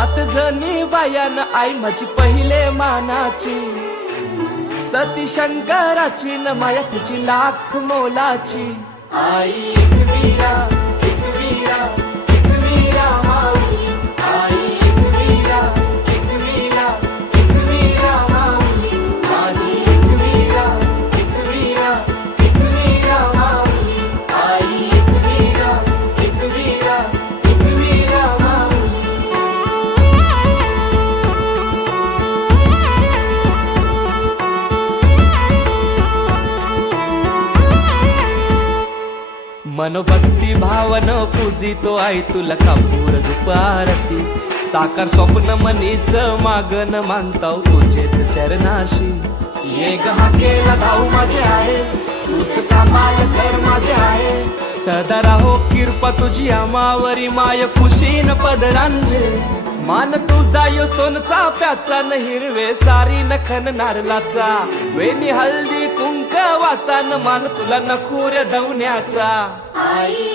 7 जणी बायान आई माझी पहिले मानाची, सती शंकराची न माया तिची लाख मोलाची. आई एक वीरा, एक वीरा, एक वीरा माऊली. आई एक वीरा, एक वीरा, एक वीरा माऊली. माझी एक वीरा, एक वीरा, एक वीरा माऊली. आई एक वीरा, एक वीरा, एक वीरा माऊली. मनोभक्ती भावन पूजितो आई तुला कापूर दुपारती. साकार स्वप्न मनीच मागन मानताव तुझेच चरणाशी. ये हाकेला धाव माझे आहे, तूच सांभाळ कर माझे आहे. सदा राहो कृपा तुझी आमावरी, माय खुशीन पदरांजे. मान तुझा यो सोनचा प्याचा न हिरवे सारी नखन नारलाचा. वेणी हळदी कुंक वाचा न मान तुला नकुर दवण्याचा. आई